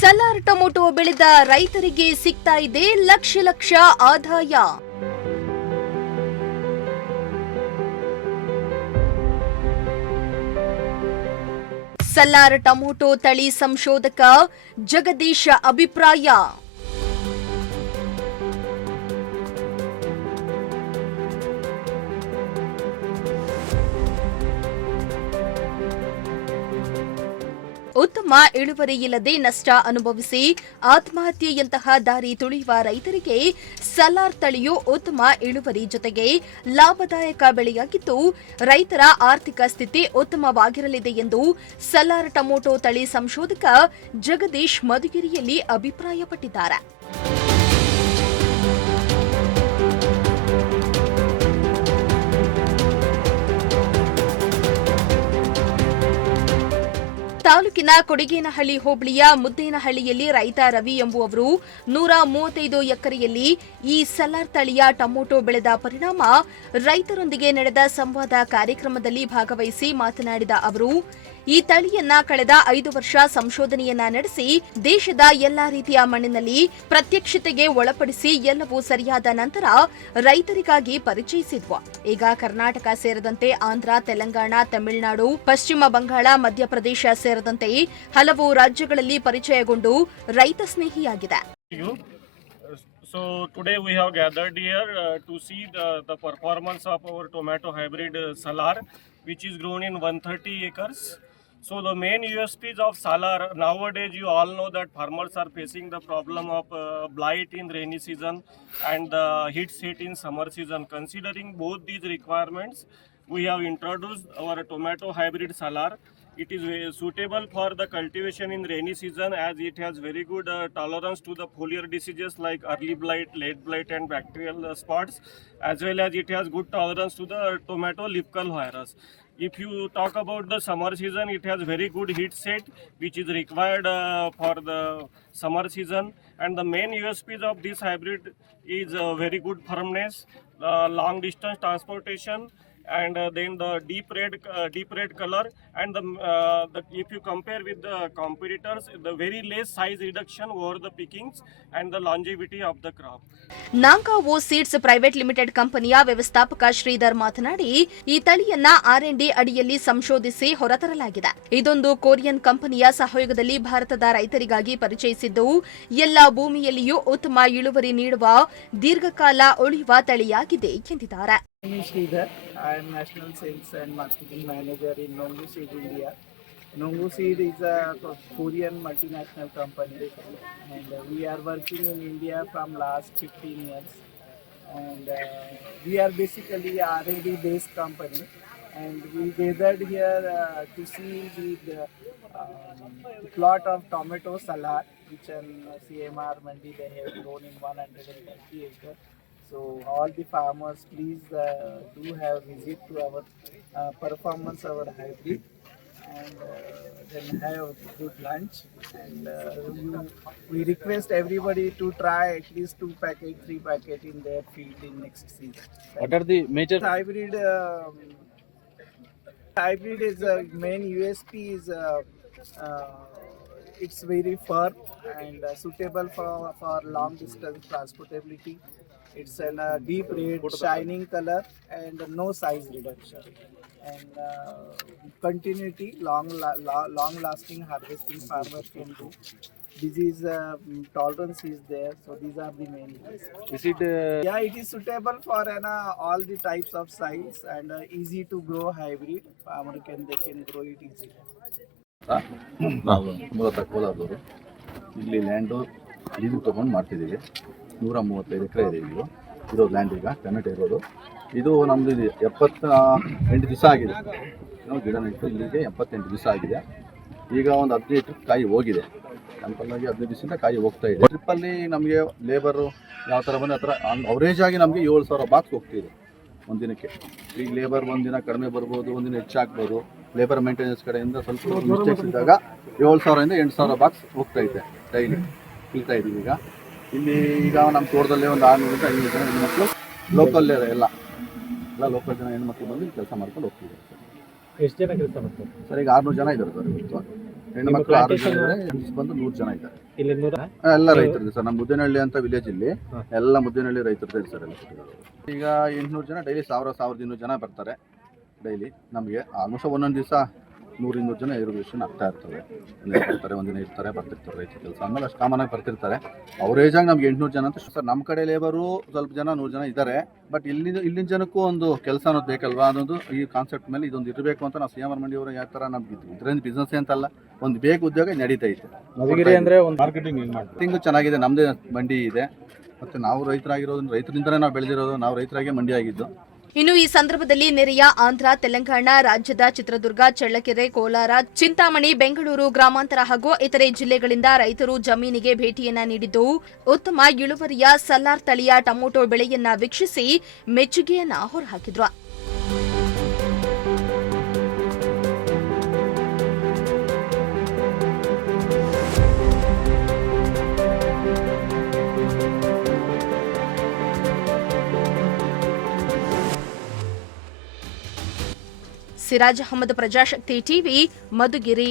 Salaar tomato ಬೆಳೆದ ರೈತರಿಗೆ ಸಿಗ್ತಾ ಇದೆ ಲಕ್ಷ ಲಕ್ಷ ಆದಾಯ. ಸಲಾರ್ ಟೊಮೊಟೊ ತಳಿ ಸಂಶೋಧಕ ಜಗದೀಶ ಅಭಿಪ್ರಾಯ. ಉತ್ತಮ ಇಳುವರಿ ಇಲ್ಲದೆ ನಷ್ಟ ಅನುಭವಿಸಿ ಆತ್ಮಹತ್ಯೆಯಂತಹ ದಾರಿ ತುಳಿಯುವ ರೈತರಿಗೆ ಸಲಾರ್ ತಳಿಯು ಉತ್ತಮ ಇಳುವರಿ ಜೊತೆಗೆ ಲಾಭದಾಯಕ ಬೆಳೆಯಾಗಿದ್ದು ರೈತರ ಆರ್ಥಿಕ ಸ್ಥಿತಿ ಉತ್ತಮವಾಗಿರಲಿದೆ ಎಂದು ಸಲಾರ್ ಟೊಮೊಟೊ ತಳಿ ಸಂಶೋಧಕ ಜಗದೀಶ್ ಮಧುಗಿರಿಯಲ್ಲಿ ಅಭಿಪ್ರಾಯಪಟ್ಟಿದ್ದಾರೆ. ತಾಲೂಕಿನ ಕೊಡಿಗೇನಹಳ್ಳಿ ಹೋಬಳಿಯ ಮುದ್ದೇನಹಳ್ಳಿಯಲ್ಲಿ ರೈತ ರವಿ ಎಂಬುವವರು 135 ಎಕರೆಯಲ್ಲಿ ಈ ಸಲಾರ್ ತಳಿಯ ಟೊಮೊಟೊ ಬೆಳೆದ ಪರಿಣಾಮ ರೈತರೊಂದಿಗೆ ನಡೆದ ಸಂವಾದ ಕಾರ್ಯಕ್ರಮದಲ್ಲಿ ಭಾಗವಹಿಸಿ ಮಾತನಾಡಿದ ಅವರು, ಈ ತಳಿಯನ್ನ ಕಳೆದ 5 ವರ್ಷ ಸಂಶೋಧನೆಯನ್ನ ನಡೆಸಿ ದೇಶದ ಎಲ್ಲಾ ರೀತಿಯ ಮಣ್ಣಿನಲ್ಲಿ ಪ್ರತ್ಯಕ್ಷತೆಗೆ ಒಳಪಡಿಸಿ ಎಲ್ಲವೂ ಸರಿಯಾದ ನಂತರ ರೈತರಿಗಾಗಿ ಪರಿಚಯಿಸಿದ್ವು. ಈಗ ಕರ್ನಾಟಕ ಸೇರಿದಂತೆ ಆಂಧ್ರ, ತೆಲಂಗಾಣ, ತಮಿಳುನಾಡು, ಪಶ್ಚಿಮ ಬಂಗಾಳ, ಮಧ್ಯಪ್ರದೇಶ ಸೇರಿದಂತೆ ಹಲವು ರಾಜ್ಯಗಳಲ್ಲಿ ಪರಿಚಯಗೊಂಡು ರೈತ ಸ್ನೇಹಿಯಾಗಿದೆ. So today we have gathered here to see the performance of our tomato hybrid Salar, which is grown in 130 acres. So the main USPs of Salar, nowadays you all know that farmers are facing the problem of blight in rainy season and the heat in summer season. Considering both these requirements, we have introduced our tomato hybrid Salar. It is suitable for the cultivation in rainy season as it has very good tolerance to the foliar diseases like early blight, late blight and bacterial spots, as well as it has good tolerance to the tomato leaf curl virus. If you talk about the summer season, it has very good heat set which is required for the summer season, and the main USPs of this hybrid is very good firmness, long distance transportation, and then the deep red color, and if you compare with the competitors, the very less size reduction over the pickings and the longevity of the crop. ನಾಂಗಾವೋ seeds private limited ಕಂಪನಿಯ ವ್ಯವಸ್ಥಾಪಕ ಶ್ರೀಧರ್ ಮಾತನಾಡಿ, ಈ ತಳಿಯನ್ನ R&D ಅಡಿಯಲ್ಲಿ ಸಂಶೋಧಿಸಿ ಹೊರತರಲಾಗಿದೆ. ಇದೊಂದು Korean ಕಂಪನಿಯ ಸಹಯೋಗದಲ್ಲಿ ಭಾರತದ ರೈತರಿಗಾಗಿ ಪರಿಚಯಿಸಿದ್ದು ಎಲ್ಲ ಭೂಮಿಯಲ್ಲಿಯೂ ಉತ್ತಮ ಇಳುವರಿ ನೀಡುವ ದೀರ್ಘಕಾಲ ಉಳಿಯುವ ತಳಿಯಾಗಿದೆ ಎಂದಿದ್ದಾರೆ. My name is Sridhar. I am National Sales and Marketing Manager in Nongu Seed India. Nongu Seed is a Korean multinational company, and we are working in India from last 15 years. And we are basically a R&D based company, and we gathered here to see the plot of tomato Salar, which in CMR Mandi they have grown in 130 acres. So all the farmers, please do have visit to our performance, our hybrid, and then have good lunch. And we request everybody to try at least 2 packet, 3 packet in their field in next season. What are the major Hybrid? Hybrid is main USP is it's very firm and suitable for long distance transportability. It's a deep red, shining color and no size reduction. And continuity, long lasting harvesting farmers can do. Disease tolerance is there, so these are the main reasons. is it Yeah, it is suitable for all the types of size and easy to grow hybrid. Farmer they can grow it easily. ನಾವು ಮೂಲತಃ ಕೋಲಾರದವರು. ಇಲ್ಲಿ land ಲೀಸಿಗೆ ತೊಗೊಂಡು ಮಾಡ್ತಿದ್ದೀವಿ. 135 ಎಕರೆ ಇದೆ ಇರೋದು land. ಈಗ tomato ಇರೋದು ಇದು ನಮ್ಮದು 78 ದಿವಸ ಆಗಿದೆ. ನಾವು ಗಿಡ ನೆಟ್ಟು ಇಲ್ಲಿಗೆ 78 ದಿವಸ ಆಗಿದೆ. ಈಗ ಒಂದು 15 ಟ್ರಿಪ್ ಕಾಯಿ ಹೋಗಿದೆ. ಟೆಂಪಲ್ಲಾಗಿ 15 ದಿವಸದಿಂದ ಕಾಯಿ ಹೋಗ್ತಾ ಇದೆ. ಟ್ರಿಪ್ಪಲ್ಲಿ ನಮಗೆ ಲೇಬರು ಯಾವ ಥರ ಬಂದರೆ ಆ ಥರ ಅವರೇಜ್ ಆಗಿ ನಮಗೆ 7,000 ಬಾಕ್ಸ್ ಹೋಗ್ತಿದೆ ಒಂದಿನಕ್ಕೆ. ಈಗ ಲೇಬರ್ ಒಂದಿನ ಕಡಿಮೆ ಬರ್ಬೋದು, ಒಂದಿನ ಹೆಚ್ಚಾಗ್ಬೋದು. ಲೇಬರ್ ಮೇಂಟೆನೆನ್ಸ್ ಕಡೆಯಿಂದ ಸ್ವಲ್ಪ ಮಿಸ್ಟೇಕ್ಸ್ ಇದ್ದಾಗ 7,000 ಇಂದ 8,000 ಬಾಕ್ಸ್ ಹೋಗ್ತಾ ಇದೆ ಡೈಲಿ ಇಳ್ತಾ ಇದ್ದೀವಿ. ಈಗ ನಮ್ಮ ತೋಟದಲ್ಲೇ ಒಂದು 600-500 ಜನ ಹೆಣ್ಮಕ್ಳು ಲೋಕಲ್ ಎಲ್ಲ ಲೋಕಲ್ ಹೆಣ್ಮಕ್ಳು ಬಂದು ಕೆಲಸ ಮಾಡ್ಕೊಂಡು ಹೋಗ್ತಿದ್ದಾರೆ. ಎಷ್ಟು ಜನ ಕೆಲಸ ಮಾಡ್ತಾರೆ ಸರ್? ಈಗ 600 ಜನ ಇದ್ದಾರೆ ಸರ್ ಇವತ್ತು. ಹೆಣ್ಣು ಮಕ್ಕಳು 6 ಜನ ಇದ್ದಾರೆ, ಹೆಂಗಸರು ಬಂದು 100 ಜನ ಇದ್ದಾರೆ. ಇಲ್ಲಿ ಎಲ್ಲ ರೈತರಿದೆ ಸರ್. ನಮ್ಮ ಮುದ್ದೇನಹಳ್ಳಿ ಅಂತ ವಿಲೇಜ್ ಇಲ್ಲಿ ಎಲ್ಲ ಮುದ್ದೇನಹಳ್ಳಿ ರೈತರದೇ ಸರ್. ಎಲ್ಲ ಈಗ 800 ಜನ ಡೈಲಿ 1200 ಜನ ಬರ್ತಾರೆ ಡೈಲಿ. ನಮಗೆ ಆಲ್ಮೋಸ್ಟ್ ಒಂದೊಂದು ದಿವಸ 100-200 ಜನ ಇರುಗೇಷನ್ ಆಗ್ತಾ ಇರ್ತವೆ. ಬರ್ತಾರೆ, ಒಂದಿನ ಇರ್ತಾರೆ, ಬರ್ತಿರ್ತಾರೆ ರೈತ ಕೆಲಸ ಆಮೇಲೆ ಅಷ್ಟು ಕಾಮನ್ ಆಗಿ ಬರ್ತಿರ್ತಾರೆ. ಅವ್ರ ಏಜಾಗಿ ನಮ್ಗೆ 800 ಜನ ಅಂತ ಸರ್. ನಮ್ಮ ಕಡೆ ಲೇಬರು ಸ್ವಲ್ಪ ಜನ 100 ಜನ ಇದ್ದಾರೆ. ಬಟ್ ಇಲ್ಲಿನ ಜನಕ್ಕೂ ಒಂದು ಕೆಲಸ ಅನ್ನೋದು ಬೇಕಲ್ವಾ ಅನ್ನೋದು ಈ ಕಾನ್ಸೆಪ್ಟ್ ಮೇಲೆ ಇದೊಂದು ಇರಬೇಕು ಅಂತ ನಾವು CMR ಮಂಡಿಯವರು ಯಾವ ಥರ ನಮ್ಗೆ ಇದರಿಂದ ಬಿಸ್ನೆಸ್ ಅಂತಲ್ಲ, ಒಂದು ಬೇಕು ಉದ್ಯೋಗ ನಡೀತೈತೆ. ಮಧುಗಿರಿ ಅಂದರೆ ಒಂದು ಮಾರ್ಕೆಟಿಂಗ್ ಮಾರ್ಕೆಟಿಂಗು ಚೆನ್ನಾಗಿದೆ. ನಮ್ಮದೇ ಮಂಡಿ ಇದೆ. ಮತ್ತು ನಾವು ರೈತರಾಗಿರೋದ್ರಿಂದ ರೈತರಿಂದಲೇ ನಾವು ಬೆಳೆದಿರೋದು, ನಾವು ರೈತರಾಗೆ ಮಂಡಿ ಆಗಿದ್ದು. ಇನ್ನು ಈ ಸಂದರ್ಭದಲ್ಲಿ ನೆರೆಯ ಆಂಧ್ರ, ತೆಲಂಗಾಣ ರಾಜ್ಯದ ಚಿತ್ರದುರ್ಗ, ಚಳ್ಳಕೆರೆ, ಕೋಲಾರ, ಚಿಂತಾಮಣಿ, ಬೆಂಗಳೂರು ಗ್ರಾಮಾಂತರ ಹಾಗೂ ಇತರೆ ಜಿಲ್ಲೆಗಳಿಂದ ರೈತರು ಜಮೀನಿಗೆ ಭೇಟಿಯನ್ನ ನೀಡಿದ್ದು ಉತ್ತಮ ಇಳುವರಿಯ ಸಲಾರ್ ತಳಿಯ ಟೊಮೊಟೊ ಬೆಳೆಯನ್ನ ವೀಕ್ಷಿಸಿ ಮೆಚ್ಚುಗೆಯನ್ನ ಹೊರಹಾಕಿದ್ರು. ಸಿರಾಜ್ ಅಹಮದ್, ಪ್ರಜಾಶಕ್ತಿ ಟಿವಿ, ಮಧುಗಿರಿ.